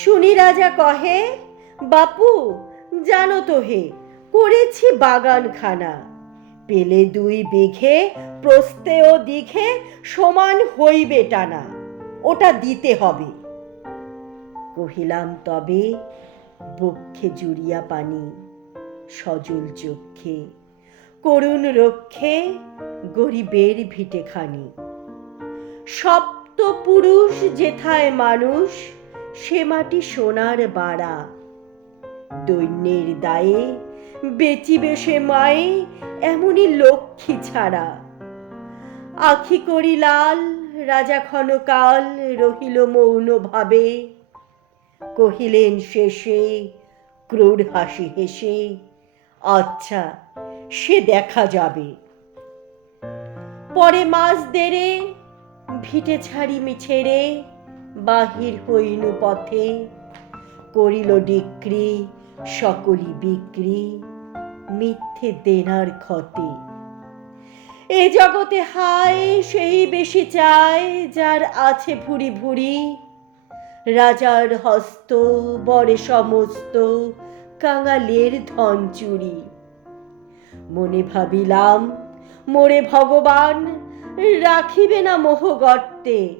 শুনি রাজা কহে, বাপু, জানো তো হে, করেছি বাগানখানা। পেলে দুই বিঘে প্রস্তে ও দিঘে সমান হইবে টানা, ওটা দিতে হবে। কহিলাম, তবে বক্ষে জুড়িয়া পানি, সজল চক্ষে, করুণ রক্ষে গরিবের ভিটে খানি সপ্ত পুরুষ যেথায় মানুষ সে মাটি সোনার বাড়া। দৈন্যের দায়ে বেচিবে সে মায়ে এমনই লক্ষ্মী ছাড়া। আখি করি লাল, রাজা ক্ষণকাল রহিল মৌন ভাবে কহিলেন শেষে, ক্রূর হাসি হেসে আচ্ছা সে দেখা যাবে। পরে মাস দেরে ভিটে ছাড়ি ছেড়ে বাহির হইনু পথে, করিল ডিক্রি সকলি বিক্রি, মিথ্যে দেনার ক্ষতে। এ জগতে হায়, সেই বেশি চায়, যার আছে ভুরি ভুরি রাজার হস্ত, বরে সমস্ত, কাঙালের ধন চুরি। মনে ভাবিলাম, মোরে ভগবান, রাখিবে না মোহ গর্তে।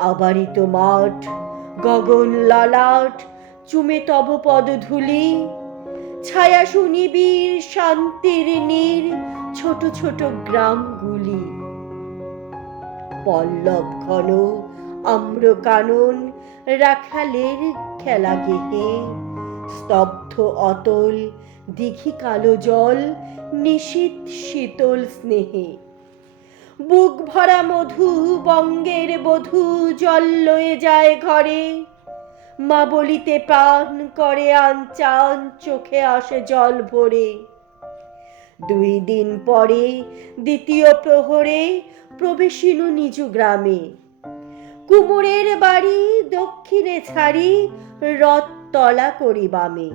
আবারিত মাঠ, গগন লালাট, চুমে তব পদধূলি ছায়া সুনিবির শান্তির নীর, ছোট ছোট গ্রামগুলি। পল্লব ঘন, আম্র কানন, রাখালের খেলা গেহে, স্তব্ধ অতল, দিঘি কালো জল নিশীত শীতল স্নেহে। বুক ভরা মধু বঙ্গের বধূ জল লয়ে যায় ঘরে। মা বলিতে প্রাণ করে আনচান চোখে আসে জল ভরে। দুই দিন পরে দ্বিতীয় প্রহরে প্রবেশিনু নিজ গ্রামে। কুমোরের বাড়ি দক্ষিণে ছাড়ি রথ তলা করি বামে।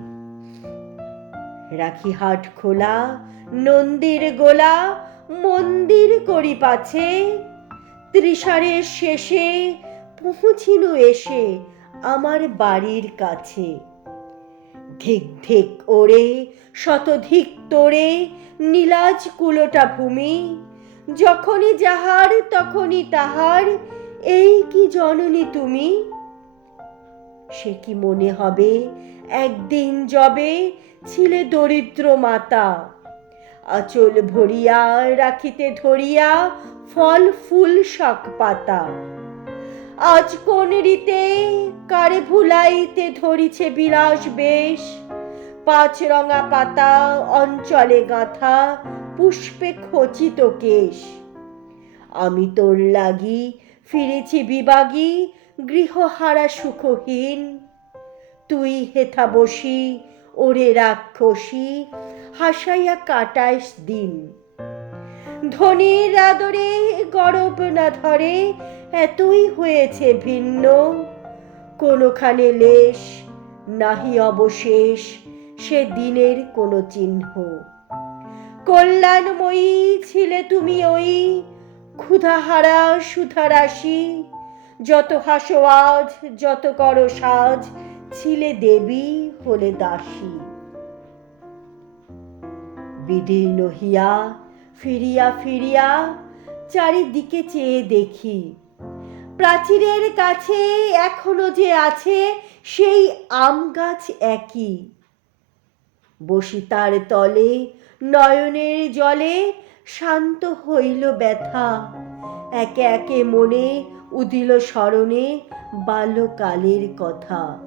রাখি হাট খোলা, নন্দির গোলা মন্দির করি পাছে ত্রিসারের শেষে পৌঁছিনু এসে আমার বাড়ির কাছে। ধিক ধিক ওরে, শতধিক তোরে, নীলাজ কুলোটা ভূমি। যখনই যাহার, তখনই তাহার, এই কি জননী তুমি? সে কি মনে হবে, একদিন যবে ছিলে দরিদ্র মাতা। আচল ভরিয়া রাখিতে ধরিয়া ফল, ফুল, শাক পাতা। আজ কোন রীতে কারে ভুলাইতে ধরিছে বিলাস বেশ? পাঁচ রঙা পাতা, অঞ্চলে গাঁথা, পুষ্পে খচিত কেশ। আমি তোর লাগি, ফিরেছি বিবাগী, গৃহহারা সুখহীন। তুই হেথা বসি ওরে রাক্ষসী, হাসাইয়া কাটাইস দিন। ধনির আদরে গরব না ধরে, এতই হয়েছে ভিন্ন। কোনোখানে লেশ নাহি অবশেষ, সে দিনের কোনো চিহ্ন। কল্যাণময়ী ছিলে তুমি ওই ক্ষুধাহারা সুধারাশি, যত হাসো আজ, যত করো সাজ ছিলে দেবী হলে দাসী। বিদীর্ণ হিয়া, ফিরিয়া ফিরিয়া চারিদিকে চেয়ে দেখি। প্রাচীরের কাছে এখনও যে আছে, সেই আম গাছ একই। বসি তার তলে, নয়নের জলে শান্ত হইল ব্যথা। একে একে মনে উদিল স্মরণে বাল্যকালের কথা।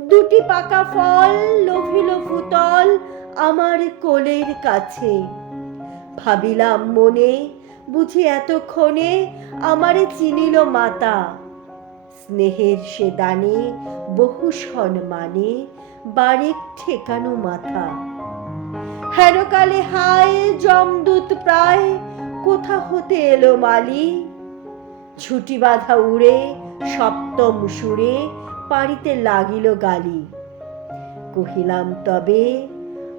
দুটি পাকা ফল লোভিল ফুতল আমার কোলের কাছে। ভাবিলাম মনে, বুঝি এতক্ষণে আমারে চিনিল মাতা। স্নেহের সে দানে বহু সম্মানে বারেক ঠেকানো মাথা। হেরকালে হায় জমদূত প্রায়, কোথা হতে এলো মালি? ছুটি বাঁধা উড়ে সপ্তম সুরে পাড়িতে লাগিল গালি। কহিলাম, তবে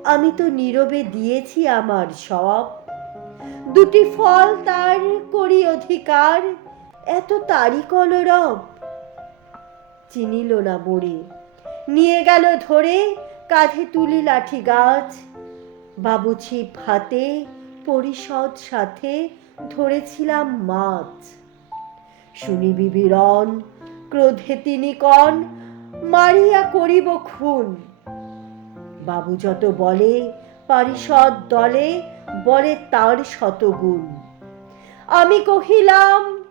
আমি তো নীরবে দিয়েছি আমার সব। দুটি ফল তার করি অধিকার, এত তারি কলরব চিনিল না মোড়ে নিয়ে গেল ধরে কাঁধে তুলি লাঠি গাছ। বাবুছি হাতে পরিষদ সাথে ধরেছিলাম মাছ। শুনি বিবিরণ ক্রোধে তিনি কন, মারিয়া করিব খুন। বাবু যত বলে, পারিষদ দলে বলে তার শতগুণ। আমি কহিলাম,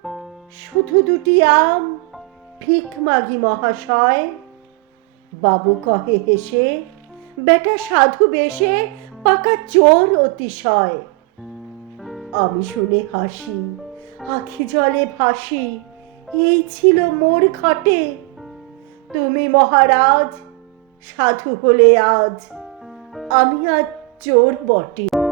শুধু দুটি আম, ভিক মাগি মহাশয়। বাবু কহে হেসে, বেটা সাধু বেশে পাকা চোর অতিশয়। আমি শুনে হাসি, আখি জলে ভাসি এই ছিল মোর খাটে তুমি মহারাজ সাধু হলে আজ। আমি আজ চোর বটে।